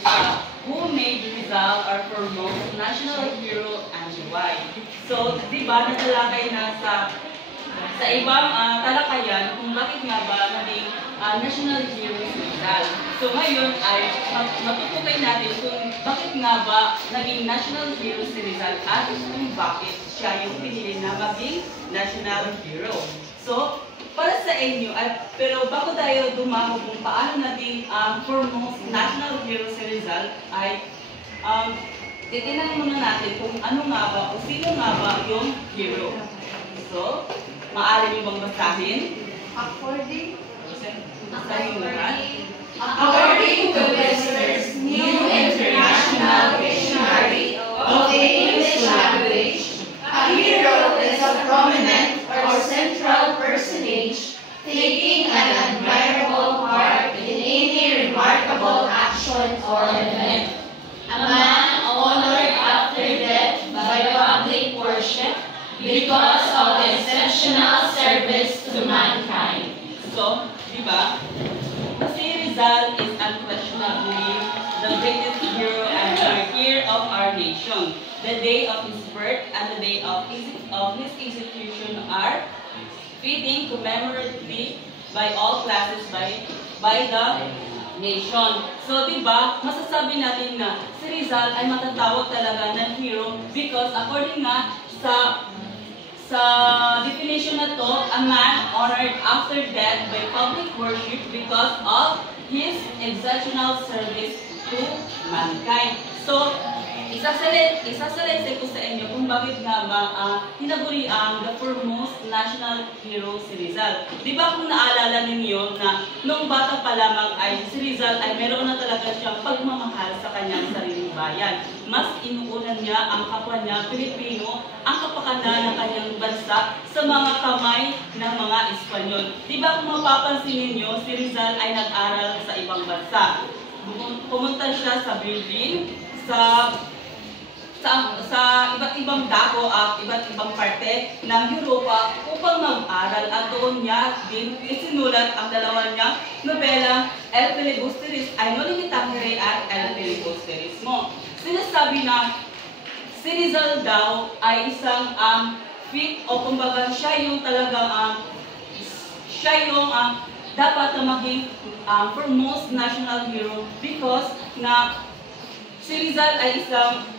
ay who made Rizal our foremost national hero and why. So, di ba, natalakay na sa ibang talakayan kung bakit nga ba naging national hero si Rizal. So ngayon ay matutukoy natin kung bakit nga ba naging national hero si Rizal at kung bakit siya yung pinili na maging national hero. So, para sa inyo, pero bago tayo dumako kung paano naging foremost national hero si Rizal ay titingnan muna natin kung ano nga ba o sino nga ba yung hero. So, maaari niyo bang basahin? According to Webster's New International Dictionary of the English Language, a hero is a prominent or central personage taking an admirable part in any remarkable action or event. A man honored after death by public worship because of exceptional service to mankind. So, di ba? Si Rizal is unquestionably the greatest hero and martyr of our nation. The day of his birth and the day of his execution are fitting commemoratively by all classes by the nation. So, di ba, masasabi natin na si Rizal ay matatawag talaga ng hero because according nga sa definition na to, a man honored after death by public worship because of his exceptional service to mankind. So, isasalensay ko sa inyo kung bakit nga ba tinaguri ang the foremost national hero si Rizal. Di ba kung naalala ninyo na nung bata pa lamang ay si Rizal ay meron na talaga siyang pagmamahal sa kanyang sariling bayan. Mas inuunan niya ang kapwa niya, Pilipino, ang kapakanan ng kanyang bansa sa mga kamay ng mga Espanyol. Di ba kung mapapansin ninyo, si Rizal ay nag-aral sa ibang bansa. Pumunta siya sa Berlin, sa iba't ibang dako at iba't ibang parte ng Europa upang mag-aral at doon niya din isinulat ang dalawa niyang nobela, El Filibusteris, ay no limitangere at El Filibusterismo. Sinasabi na si Rizal daw ay isang fit o kumbaga siya yung talagang dapat na maging foremost national hero because na si Rizal ay isang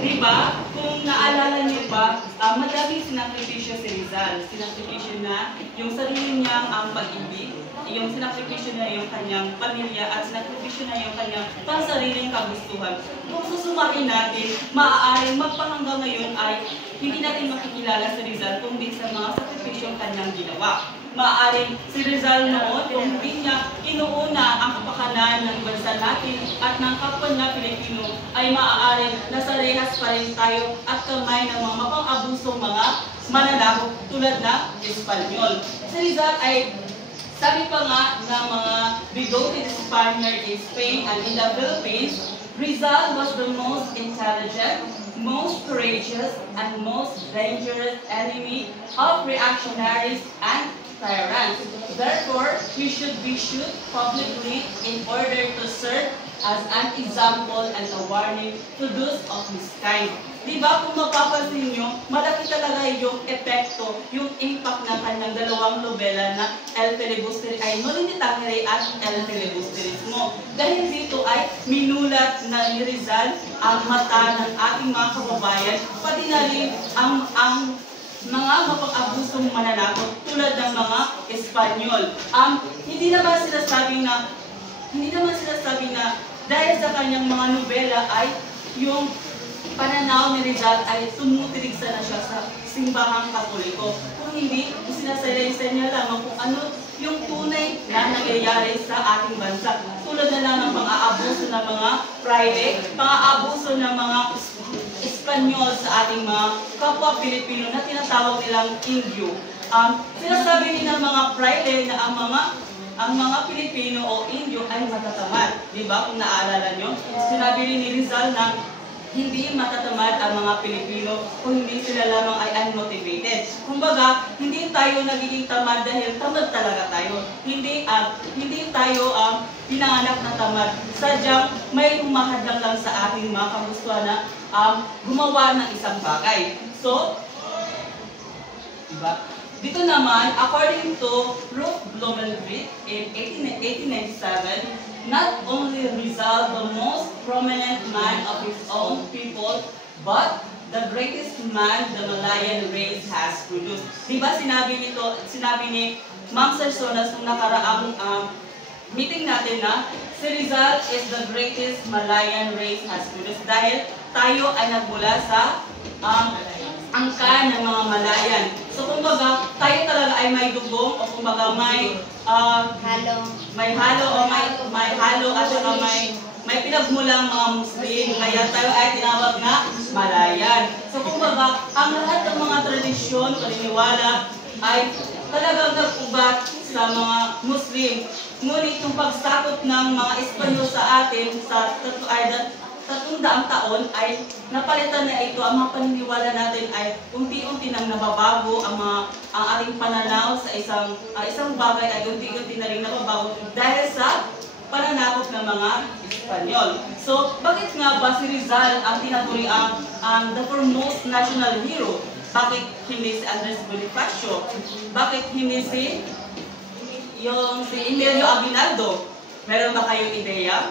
diba? Kung naalala niyo ba, madaming sinakripisyo si Rizal. Sinakripisyo na yung sarili niyang pag-ibig, yung sinakripisyo na yung kanyang pamilya, at sinakripisyo na yung kanyang pansariling kagustuhan. Kung susumakin natin, maaaring magpahanggang ngayon ay hindi natin makikilala si Rizal kundi sa mga sakripisyong kanyang ginawa. Maaaring si Rizal noon, kung hindi niya inuuna ang kapakanan ng bansa natin at ng kapwa na Pilipino, ay maaaring nasa rehas pa rin tayo at kamay ng mga mapang-abusong mga mananakop tulad na Espanyol. Si Rizal ay sabi pa nga ng mga bigoted Spaniard in Spain and in the Philippines, Rizal was the most intelligent, most courageous, and most dangerous enemy of reactionaries and tyrants. Therefore, he should be shot publicly in order to serve as an example and a warning to those of his kind. Diba, kung mapapansin nyo, malaki talaga yung epekto, yung impact ng kanyang dalawang nobela na El Filibusteris ay no limitangere at El Filibusterismo. Dahil dito ay minulat na ni Rizal ang mata ng ating mga kababayan, pati na rin ang mga mapang-abusong mananakot tulad ng mga Espanyol. Hindi naman sinasabi na dahil sa kanyang mga nobela ay yung pananaw ni Rizal ay tumutiligsa na siya sa simbahang Katoliko. Kung hindi, sinasalaysay niya lamang kung ano yung tunay na nangyayari sa ating bansa. Tulad na lang ng pang-aabuso ng mga Friday, pang-aabuso ng mga Espanyol sa ating mga kapwa Pilipino na tinatawag nilang Indio. Sinasabi din ng mga Friday na ang mga Pilipino o Indio ay matatamad. Diba? Kung naalala nyo, sinabi rin ni Rizal na hindi matatamad ang mga Pilipino kung hindi sila lamang ay unmotivated. Kumbaga, hindi tayo nagiging tamad dahil tamad talaga tayo. Hindi tayo pinanganak na tamad. Sadyang may humahadlang lang sa ating mga kagustuhan na gumawa ng isang bagay. So, diba? Dito naman, according to Ruth Blumentritt in 1897, not only Rizal the most prominent man of his own people, but the greatest man the Malayan race has produced. Diba sinabi ni Ma'am Sersonas nung nakaraang meeting natin na si Rizal is the greatest Malayan race has produced dahil tayo ay nagmula sa angka ng mga Malayan. So kumbaga, tayo talaga ay may dugong o kumbaga may halo at saka may pinagmulang mga Muslim. Kaya tayo ay tinawag na Malayan. So kumbaga, ang lahat ng mga tradisyon, paniniwala ay talagang nag-ugat sa mga Muslim. Ngunit yung pagsakop ng mga Espanyol sa atin sa 300 taon ay napalitan na ito. Ang mga paniniwala natin ay unti-unti nang nababago ang ating pananaw sa isang bagay ay unti-unti na rin nababago dahil sa pananakop ng mga Espanyol. So, bakit nga ba si Rizal ang tinaturi ang the foremost national hero? Bakit hindi si Andres Bonifacio? Bakit hindi si Emilio Aguinaldo? Meron ba kayong ideya?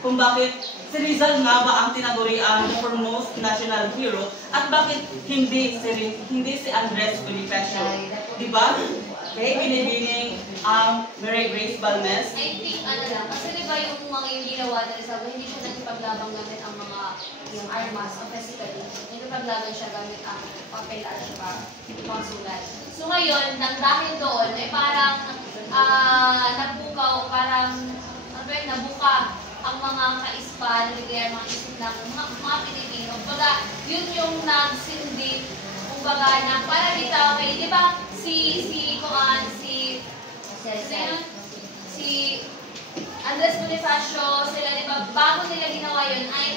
Kung bakit si Rizal nga ba ang tinaguri ang foremost national hero at bakit hindi si Andres Bonifacio? Diba? Okay, binibining Mary Grace Balmes. I think kasi diba yung mga yung ginawa na Rizal, hindi siya nagkipaglabang gamit ang mga yung armas o physically. Nagkipaglaban siya gamit ang papel at saka mga sulat. So ngayon, dahil doon, ay parang nabuka ang mga kaispan, nagigaya mga isip ng mga Pilipino. Kumbaga, yun yung nagsindi, kumbaga, na para dito, okay, di ba, si Andres Bonifacio, sila, di ba, bago nila ginawa yun, ay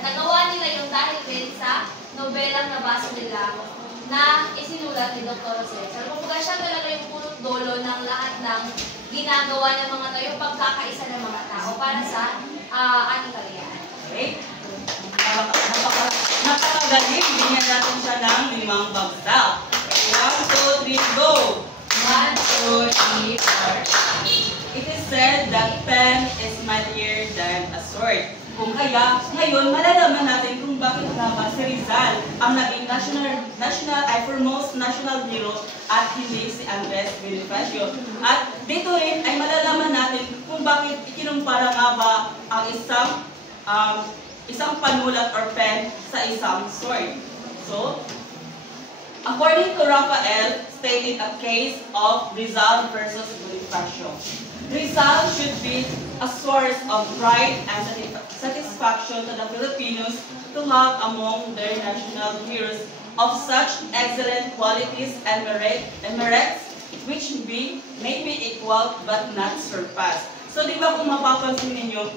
nagawa nila yung dahil din sa nobelang nabasa nila na isinulat ni Dr. Cesar. Kumbaga, siya talaga yung punot dulo ng lahat ng ginagawa ng mga tao, yung pagkakaisa ng mga tao para sa ating kalayaan. Okay? Napakagaling. Binigyan natin siya ng 5 bagsak. 1, 2, 3, go! 1, 2, 3, 4. It is said that pen is mightier than a sword. Kung kaya, ngayon, malalaman natin kung bakit nga ba si Rizal ang naging foremost national hero at hindi si Andres Bonifacio. At dito rin ay malalaman natin kung bakit ikinumpara nga ba ang isang panulat or pen sa isang sword. So, according to Rafael, stated a case of Rizal versus Bonifacio. Rizal should be a source of pride and satisfaction to the Filipinos to have among their national heroes of such excellent qualities and merits which may be equal but not surpassed. So, di ba kung mapapansin ninyo,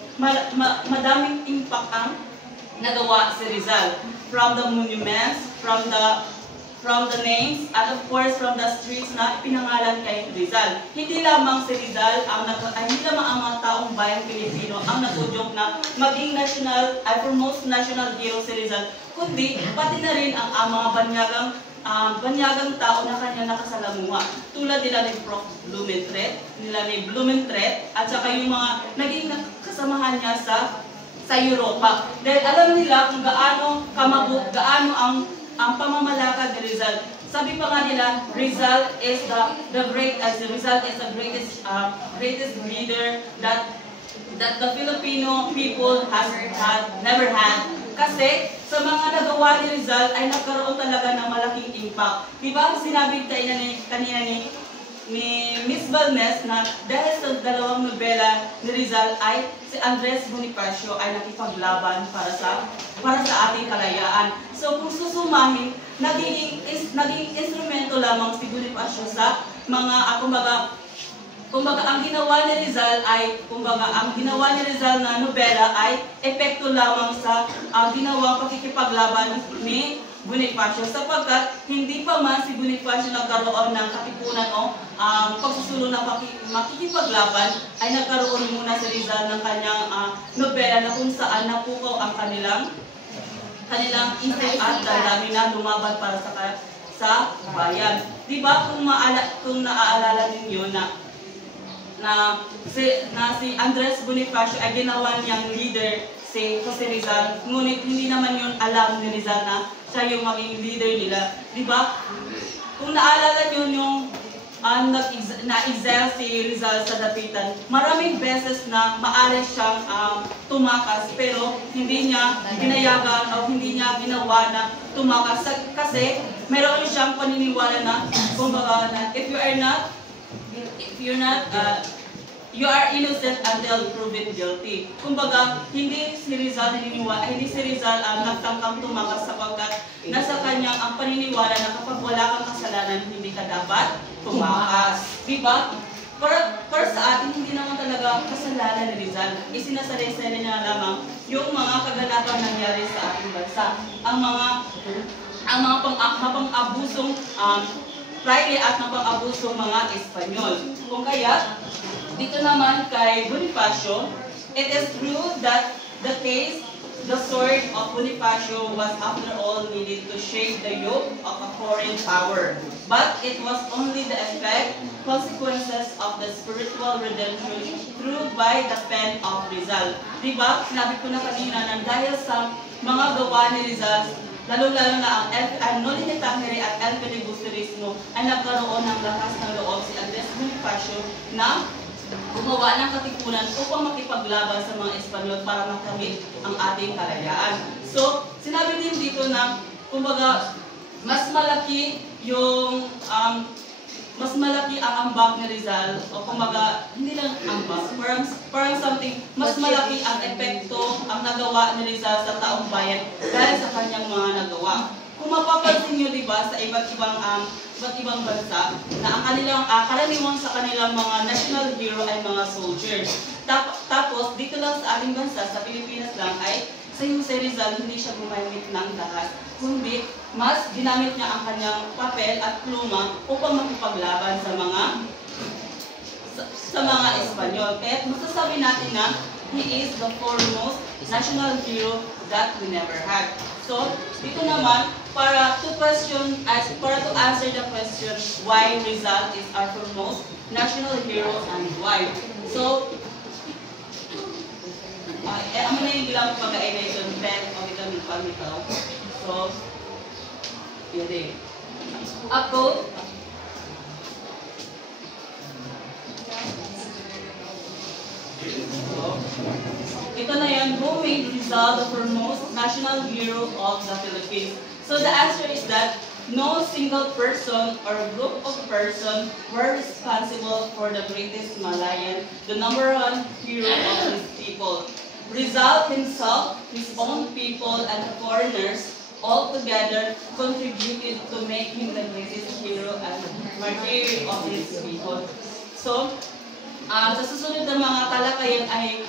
madaming impact ang nagawa si Rizal. From the monuments, from the names, at of course from the streets na pinangalan kay Rizal. Hindi lamang si Rizal hindi lamang ang mga taong bayang Pilipino ang natudyok na maging foremost national hero si Rizal, kundi pati na rin ang mga banyagang tao na kanya nakasalamuha. Tulad nila ni Prof. Blumentritt, at saka yung mga naging kasamahan niya sa Europa. Dahil alam nila kung gaano ang pamamalakad ni Rizal. Sabi pa nga nila, Rizal is the greatest leader that the Filipino people never had. Kasi sa mga nagawa ni Rizal ay nagkaroon talaga ng malaking impact. Diba sinabi kanina ni Miss Balmes na dahil sa dalawang nobela ni Rizal ay si Andres Bonifacio ay nakipaglaban para sa ating kalayaan. So kung susumahin, naging instrumento lamang si Bonifacio sa mga Kumbaga, ang ginawa ni Rizal na nobela ay epekto lamang sa ginawang pakikipaglaban ni Bonifacio, sapagkat hindi pa man si Bonifacio nagkaroon ng katipunan o pagsusulong na makikipaglaban, ay nagkaroon muna si Rizal ng kanyang nobela na kung saan napukaw ang kanilang isip at damdamin na lumaban para sa bayan. Diba, kung naaalala ninyo na si Andres Bonifacio ay ginawa niyang leader si Jose Rizal, ngunit hindi naman yun alam ni Rizal na siya yung maging leader nila. Diba? Kung naalala nyo yung na-exile si Rizal sa dapitan, maraming beses na maaari siyang tumakas, pero hindi niya ginayagan o hindi niya ginawa na tumakas kasi meron siyang paniniwala na kumbaga na if you are innocent until proven guilty. Kumbaga, hindi si Rizal nagtangkang tumakas sapagkat nasa kanyang ang paniniwala na kapag wala kang kasalanan, hindi ka dapat tumakas. Diba? Para sa atin, hindi naman talaga kasalanan ni Rizal. Isinasalaysay niya lamang yung mga kaganapan nangyari sa ating bansa. Ang mga pang-abusong Friday at napang-abusong mga Espanyol. Kung kaya, dito naman kay Bonifacio, it is true that the sword of Bonifacio was after all needed to shake the yoke of a foreign power. But it was only the consequences of the spiritual redemption through by the pen of Rizal. Diba? Sinabi ko na kanina na dahil sa mga gawa ni Rizal, lalo-lalo na ang nolititangere at el filibusterismo ay nagkaroon ng lakas ng loob si Andres Bonifacio na gumawa ng katipunan upang makipaglaban sa mga Espanyol para makamit ang ating kalayaan. So, sinabi din dito na, kumbaga, mas malaki ang ambag ni Rizal, o kumbaga, hindi lang ambag, parang something, mas malaki ang epekto ang nagawa ni Rizal sa taong bayan dahil sa kanyang mga nagawa. Kung mapapansin nyo, diba, sa iba't ibang bansa, na ang karaniwan sa kanilang mga national hero ay mga soldiers. Tapos, dito lang sa ating bansa, sa Pilipinas lang, ay sa Jose Rizal, hindi siya gumamit ng lahat, kundi mas ginamit niya ang kanyang papel at pluma upang makipaglaban sa mga Espanyol. Kaya masasabi natin na he is the foremost national hero that we never had. So, dito naman, para to answer the question why Rizal is our foremost national hero and why. So, amo na yung bilang pag-aay na ito, Ben, o ito ng pamitaw. So, yun din. Ako, ito na yan, who made Rizal the foremost national hero of the Philippines? So the answer is that no single person or group of persons were responsible for the greatest Malayan, the #1 hero of his people. Rizal himself, his own people, and the foreigners all together contributed to make him the greatest hero and martyr of his people. So, sa susunod na mga talakayan ay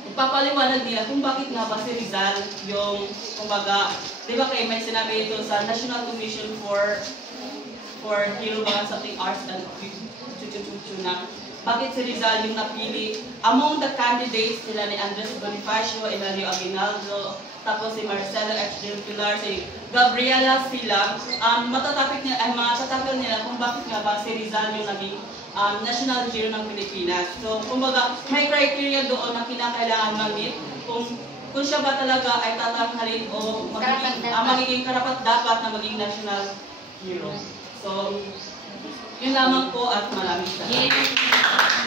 ipapaliwanag nila kung bakit nga ba si Rizal yung, kumbaga, di ba kayo may sinabi ito sa National Commission for Hero ba something arts and na bakit si Rizal yung napili among the candidates nila ni Andres Bonifacio, Eladio Aguinaldo, tapos si Marcelo H. Del Pilar, si Gabriela Sila, matatapik nila kung bakit nga ba si Rizal yung naging national hero ng Pilipinas. So, kumbaga, may criteria doon na kinakailangan mag-meet kung siya ba talaga ay tatanghalin o magiging karapat-dapat na maging national hero. So, yun lamang po at maraming salamat.